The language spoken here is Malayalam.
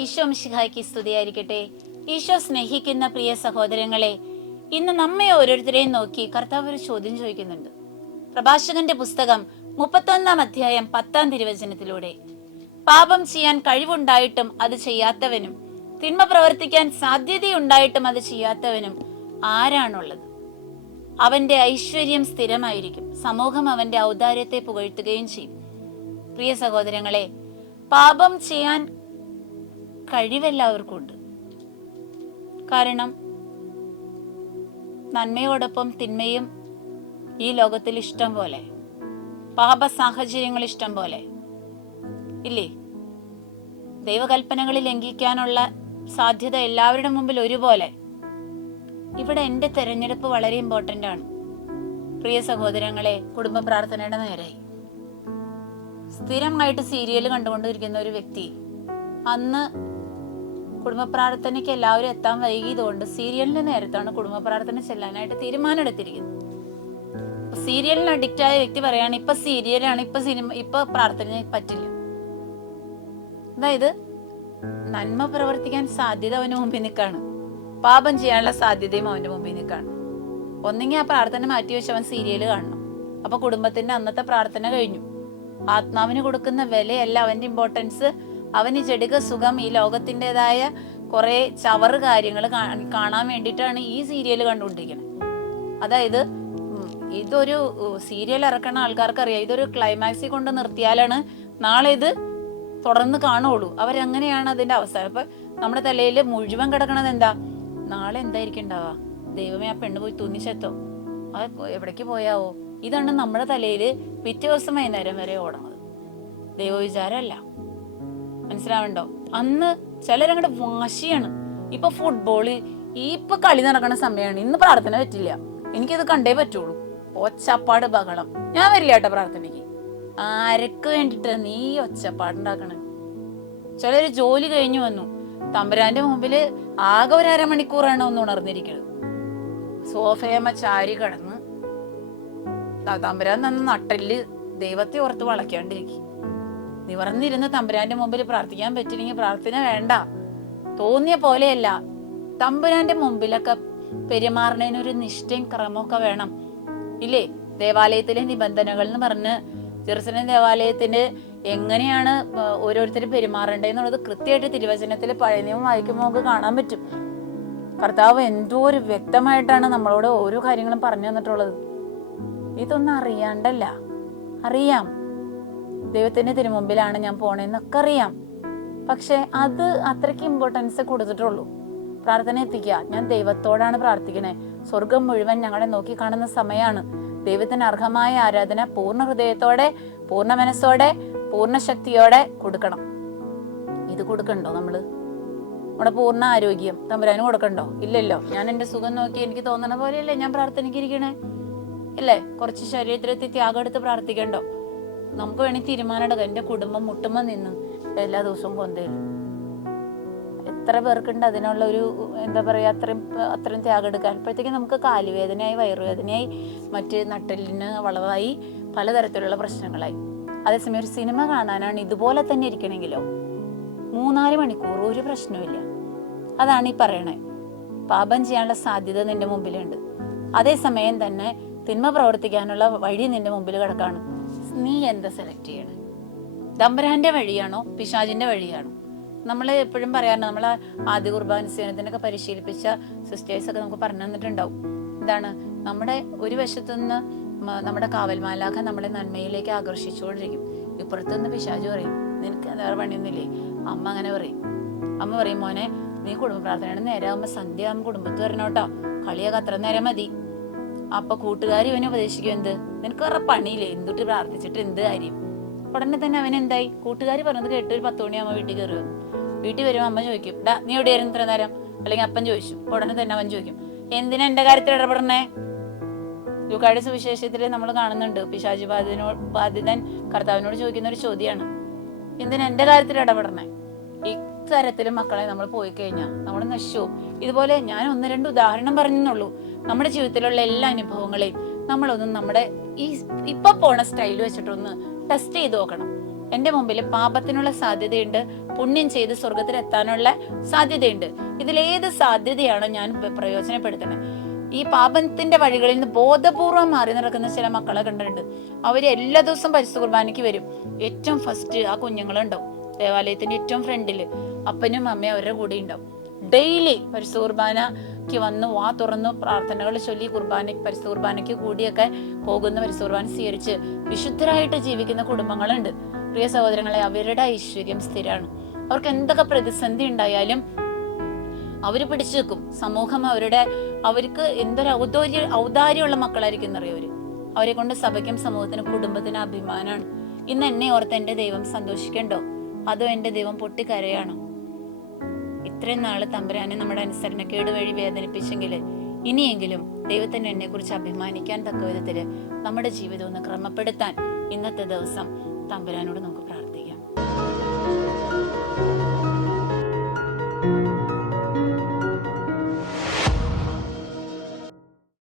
ഈശോ മിശിഹായ്ക്ക് സ്തുതിയായിരിക്കട്ടെ. ഈശോ സ്നേഹിക്കുന്ന പ്രിയ സഹോദരങ്ങളെ ഇന്ന് നമ്മെ ഓരോരുത്തരെയും നോക്കി കർത്താവ് ഒരു ചോദ്യം ചോദിക്കുന്നുണ്ട്. പ്രഭാഷകന്റെ പുസ്തകം മുപ്പത്തൊന്നാം അധ്യായം പത്താം തിരുവചനത്തിലൂടെ പാപം ചെയ്യാൻ കഴിവുണ്ടായിട്ടും അത് ചെയ്യാത്തവനും തിന്മ പ്രവർത്തിക്കാൻ സാധ്യതയുണ്ടായിട്ടും അത് ചെയ്യാത്തവനും ആരാണുള്ളത്? അവന്റെ ഐശ്വര്യം സ്ഥിരമായിരിക്കും. സമൂഹം അവന്റെ ഔദാര്യത്തെ പുകഴ്ത്തുകയും ചെയ്യും. പ്രിയ സഹോദരങ്ങളെ പാപം ചെയ്യാൻ കഴിവെല്ലാവർക്കും ഉണ്ട് കാരണം നന്മയോടൊപ്പം തിന്മയും ഈ ലോകത്തിൽ ഇഷ്ടം പോലെ പാപ സാഹചര്യങ്ങൾ ഇഷ്ടം പോലെ. ഇല്ലേ? ദൈവകൽപ്പനകളിൽ ലംഘിക്കാനുള്ള സാധ്യത എല്ലാവരുടെ മുമ്പിൽ ഒരുപോലെ. ഇവിടെ എന്റെ തെരഞ്ഞെടുപ്പ് വളരെ ഇമ്പോർട്ടന്റ് ആണ്. പ്രിയ സഹോദരങ്ങളെ കുടുംബ പ്രാർത്ഥനയുടെ നേരായി. സ്ഥിരമായിട്ട് സീരിയൽ കണ്ടുകൊണ്ടിരിക്കുന്ന ഒരു വ്യക്തി അന്ന് കുടുംബ പ്രാർത്ഥനയ്ക്ക് എല്ലാവരും എത്താൻ വൈകിയതുകൊണ്ട് സീരിയലിന്റെ നേരത്താണ് കുടുംബ പ്രാർത്ഥന ചെല്ലാനായിട്ട് തീരുമാനം എടുത്തിരിക്കുന്നത് സീരിയലിന് അഡിക്റ്റ് ആയ വ്യക്തി പറയാണ് ഇപ്പൊ സീരിയലാണ് ഇപ്പൊ സിനിമ ഇപ്പൊ പ്രാർത്ഥന പറ്റില്ല. അതായത് നന്മ പ്രവർത്തിക്കാൻ സാധ്യത അവന് മുമ്പിൽ നിൽക്കാണ്. പാപം ചെയ്യാനുള്ള സാധ്യതയും അവന്റെ മുമ്പിൽ നിൽക്കാണ്. ഒന്നെങ്കിൽ ആ പ്രാർത്ഥന മാറ്റി വെച്ച് അവൻ സീരിയൽ കാണണം. അപ്പൊ കുടുംബത്തിന്റെ അന്നത്തെ പ്രാർത്ഥന കഴിഞ്ഞു. ആത്മാവിന് കൊടുക്കുന്ന വിലയല്ല അവന്റെ ഇമ്പോർട്ടൻസ് അവന് ജടിക സുഖം ഈ ലോകത്തിന്റെതായ കുറെ ചവറ് കാര്യങ്ങൾ കാണാൻ വേണ്ടിയിട്ടാണ് ഈ സീരിയൽ കണ്ടുകൊണ്ടിരിക്കുന്നത് അതായത് ഇതൊരു സീരിയൽ ഇറക്കണ ആൾക്കാർക്ക് അറിയാം ഇതൊരു ക്ലൈമാക്സിൽ കൊണ്ട് നിർത്തിയാലാണ് നാളെ ഇത് തുടർന്ന് കാണുള്ളൂ അവരങ്ങനെയാണ് അതിന്റെ അവസ്ഥ. അപ്പൊ നമ്മുടെ തലയിൽ മുഴുവൻ കിടക്കണത് എന്താ? നാളെ എന്തായിരിക്കും ഉണ്ടാവുക? ദൈവമേ ആ പെണ്ണ് പോയി തുന്നിച്ചെത്തോ? പോ- എവിടേക്ക് പോയാവോ? ഇതാണ് നമ്മുടെ തലയിൽ പിറ്റേ ദിവസം വൈകുന്നേരം വരെ ഓടുന്നത് ദൈവവിചാരമല്ല. മനസ്സിലാവണ്ടോ അന്ന് ചിലരങ്ങടെ വാശിയാണ്. ഇപ്പൊ ഫുട്ബോൾ ഈ ഇപ്പൊ കളി നടക്കണ സമയമാണ് ഇന്ന് പ്രാർത്ഥന പറ്റില്ല. എനിക്കിത് കണ്ടേ പറ്റുള്ളൂ. ഒച്ചപ്പാട് ബഹളം. ഞാൻ വരില്ല കേട്ടോ പ്രാർത്ഥനയ്ക്ക്. ആരക്ക് വേണ്ടിട്ട് നീ ഒച്ചപ്പാടുണ്ടാക്കണേ ചിലര് ജോലി കഴിഞ്ഞു വന്നു. തമ്പുരാന്റെ മുമ്പിൽ ആകെ ഒരു അരമണിക്കൂറാണ് ഒന്ന് ഉണർന്നിരിക്കുന്നത് സോഫയമ്മ ചാരി കിടന്ന് തമ്പുരാൻ നന്ന് നട്ടൽ ദൈവത്തെ ഓർത്ത് വളയ്ക്കാണ്ടിരിക്കും. നിവർന്നിരുന്ന് തമ്പുരാന്റെ മുമ്പിൽ പ്രാർത്ഥിക്കാൻ പറ്റില്ലെങ്കിൽ പ്രാർത്ഥന വേണ്ട. തോന്നിയ പോലെയല്ല. തമ്പുരാന്റെ മുമ്പിലൊക്കെ പെരുമാറുന്നതിനൊരു നിഷ്ഠയും ക്രമമൊക്കെ വേണം. ഇല്ലേ? ദേവാലയത്തിലെ നിബന്ധനകൾ എന്ന് പറഞ്ഞ് ജെറുസലേം ദേവാലയത്തിന്റെ എങ്ങനെയാണ് ഓരോരുത്തർ പെരുമാറേണ്ടതെന്നുള്ളത് കൃത്യമായിട്ട് തിരുവചനത്തിൽ പഴയ നിയമം വായിക്കുമ്പോൾ നമുക്ക് കാണാൻ പറ്റും. കർത്താവ് എന്തോ ഒരു വ്യക്തമായിട്ടാണ് നമ്മളോട് ഓരോ കാര്യങ്ങളും പറഞ്ഞു തന്നിട്ടുള്ളത്. ഇതൊന്നും അറിയാണ്ടല്ല. അറിയാം. ദൈവത്തിന്റെ തിരുമുമ്പിലാണ് ഞാൻ പോണേന്നൊക്കെ അറിയാം. പക്ഷെ അത് അത്രയ്ക്ക് ഇമ്പോർട്ടൻസ് കൊടുത്തിട്ടുള്ളൂ. പ്രാർത്ഥന എത്തിക്കുക. ഞാൻ ദൈവത്തോടാണ് പ്രാർത്ഥിക്കണേ. സ്വർഗം മുഴുവൻ ഞങ്ങളെ നോക്കി കാണുന്ന സമയമാണ് ദൈവത്തിന് അർഹമായ ആരാധന പൂർണ ഹൃദയത്തോടെ പൂർണ മനസ്സോടെ പൂർണ ശക്തിയോടെ കൊടുക്കണം. ഇത് കൊടുക്കണ്ടോ നമ്മൾ? നമ്മുടെ പൂർണ ആരോഗ്യം തമ്പുരാനും കൊടുക്കണ്ടോ? ഇല്ലല്ലോ. ഞാൻ എന്റെ സുഖം നോക്കി എനിക്ക് തോന്നണ പോലെയല്ലേ ഞാൻ പ്രാർത്ഥനയ്ക്ക് അല്ലേ ഇല്ലേ? കുറച്ച് ശരീരത്തിലെത്തി ത്യാഗം എടുത്ത് പ്രാർത്ഥിക്കണ്ടോ? നമുക്ക് വേണമെങ്കിൽ തീരുമാനം എടുക്കാം. എന്റെ കുടുംബം മുട്ടുമ്പോ നിന്ന് എല്ലാ ദിവസവും കൊന്തയിലും എത്ര പേർക്കുണ്ട് അതിനുള്ള ഒരു എന്താ പറയാ അത്രയും അത്രയും ത്യാഗം എടുക്കാൻ. അപ്പോഴത്തേക്കും നമുക്ക് കാലുവേദനയായി വയറുവേദനയായി മറ്റ് നട്ടലിന് വളവായി പലതരത്തിലുള്ള പ്രശ്നങ്ങളായി. അതേസമയം ഒരു സിനിമ കാണാനാണ് ഇതുപോലെ തന്നെ ഇരിക്കണമെങ്കിലോ മൂന്നാൽ മണിക്കൂർ ഒരു പ്രശ്നവുമില്ല. അതാണ് ഈ പറയണേ. പാപം ചെയ്യാനുള്ള സാധ്യത നിന്റെ മുമ്പിലുണ്ട്. അതേസമയം തന്നെ തിന്മ പ്രവർത്തിക്കാനുള്ള വഴി നിന്റെ മുമ്പിൽ കിടക്കാണ്. നീ എന്താ സെലക്ട് ചെയ്യണേ? ദമ്പരാന്റെ വഴിയാണോ പിശാജിന്റെ വഴിയാണോ? നമ്മൾ എപ്പോഴും പറയാറുണ്ട് നമ്മൾ ആദ്യ കുർബാന സേനത്തിനൊക്കെ പരിശീലിപ്പിച്ച സിസ്റ്റേഴ്സ് ഒക്കെ നമുക്ക് പറഞ്ഞു തന്നിട്ടുണ്ടാവും. എന്താണ് നമ്മുടെ ഒരു വശത്തുനിന്ന് നമ്മുടെ കാവൽമാലാഖ നമ്മളെ നന്മയിലേക്ക് ആകർഷിച്ചുകൊണ്ടിരിക്കും. ഇപ്പുറത്ത് നിന്ന് പിശാജ് പറയും നിനക്ക് വേറെ പണിയൊന്നുമില്ലേ? അമ്മ അങ്ങനെ പറയും. അമ്മ പറയും മോനെ നീ കുടുംബ പ്രാർത്ഥനയുടെ നേരാകുമ്പോ സന്ധ്യ ആകുമ്പോൾ കുടുംബത്ത് വരണോട്ടോ. കളിയൊക്കെ അത്ര നേരം മതി. അപ്പൊ കൂട്ടുകാർ ഇവനെ ഉപദേശിക്കും എന്ത്? നിനക്ക് വേറെ പണിയില്ലേ? എന്തുട്ട് പ്രാർത്ഥിച്ചിട്ട് എന്ത് കാര്യം? ഉടനെ തന്നെ അവൻ എന്തായി? കൂട്ടുകാർ പറഞ്ഞത് കേട്ട് ഒരു പത്ത് മണിയാകുമ്പോൾ വീട്ടിൽ കയറി വന്നു വീട്ടിൽ വരുമ്പോൾ അമ്മ ചോദിക്കും ഡാ നീ എവിടെയായിരുന്നു ഇത്ര നേരം? അല്ലെങ്കിൽ അപ്പൻ ചോദിച്ചു. ഉടനെ തന്നെ അവൻ ചോദിക്കും എന്തിനാ എന്റെ കാര്യത്തിൽ ഇടപെടണേ? ലൂക്കായുടെ സുവിശേഷത്തിൽ നമ്മൾ കാണുന്നുണ്ട്. പിശാചി ബാധിതനോ ബാധിതൻ കർത്താവിനോട് ചോദിക്കുന്ന ഒരു ചോദ്യമാണ് എന്തിനാ എന്റെ കാര്യത്തിൽ ഇടപെടണേ? ഇത്തരത്തിൽ മക്കളെ നമ്മൾ പോയി കഴിഞ്ഞാൽ നമ്മൾ നശിച്ചു ഇതുപോലെ ഞാൻ ഒന്ന് രണ്ട് ഉദാഹരണം പറഞ്ഞെന്നുള്ളൂ. നമ്മുടെ ജീവിതത്തിലുള്ള എല്ലാ അനുഭവങ്ങളെയും നമ്മളൊന്ന് നമ്മുടെ ഈ ഇപ്പൊ പോണ സ്റ്റൈൽ വെച്ചിട്ടൊന്ന് ടെസ്റ്റ് ചെയ്ത് നോക്കണം. എന്റെ മുമ്പിൽ പാപത്തിനുള്ള സാധ്യതയുണ്ട് പുണ്യം ചെയ്ത് സ്വർഗത്തിൽ എത്താനുള്ള സാധ്യതയുണ്ട്. ഇതിലേത് സാധ്യതയാണോ ഞാൻ പ്രയോജനപ്പെടുത്തണം? ഈ പാപത്തിന്റെ വഴികളിൽ നിന്ന് ബോധപൂർവം മാറി നടക്കുന്ന ചില മക്കളെ കണ്ടിട്ടുണ്ട്. അവർ എല്ലാ ദിവസവും പരിശുദ്ധ കുർബാനയ്ക്ക് വരും. ഏറ്റവും ഫസ്റ്റ് ആ കുഞ്ഞുങ്ങളുണ്ടാവും. ദേവാലയത്തിന്റെ ഏറ്റവും ഫ്രണ്ടിൽ അപ്പനും അമ്മയും അവരുടെ കൂടെ ഉണ്ടാവും ഡെയിലി പരിശുദ്ധ കുർബാനയ്ക്ക് വന്ന് വാ തുറന്ന് പ്രാർത്ഥനകൾ ചൊല്ലി കുർബാന പരിസ്ഥ കുർബാനയ്ക്ക് കൂടിയൊക്കെ പോകുന്ന പരിസ്ഥ കുർബാന സ്വീകരിച്ച് വിശുദ്ധരായിട്ട് ജീവിക്കുന്ന കുടുംബങ്ങളുണ്ട്. പ്രിയ സഹോദരങ്ങളെ അവരുടെ ഐശ്വര്യം സ്ഥിരമാണ്. അവർക്ക് എന്തൊക്കെ പ്രതിസന്ധി ഉണ്ടായാലും അവർ പിടിച്ചു നിൽക്കും സമൂഹം അവരുടെ അവർക്ക് എന്തൊരു ഔദാര്യ ഔദാര്യമുള്ള മക്കളായിരിക്കും എന്നറിയവര് അവരെ? കൊണ്ട് സഭയ്ക്കും സമൂഹത്തിനും കുടുംബത്തിനും അഭിമാനമാണ്. ഇന്ന് എന്നെ ഓർത്ത് എന്റെ ദൈവം സന്തോഷിക്കണ്ടോ? അതോ എന്റെ ദൈവം പൊട്ടിക്കരയാണോ? ഇത്രയും നാൾ തമ്പുരാനെ നമ്മുടെ അനുസരണക്കേട് വഴി വേദനിപ്പിച്ചെങ്കിൽ ഇനിയെങ്കിലും ദൈവത്തിന് എന്നെ കുറിച്ച് അഭിമാനിക്കാൻ തക്ക വിധത്തിൽ നമ്മുടെ ജീവിതം ഒന്ന് ക്രമപ്പെടുത്താൻ ഇന്നത്തെ ദിവസം തമ്പുരാനോട് നമുക്ക്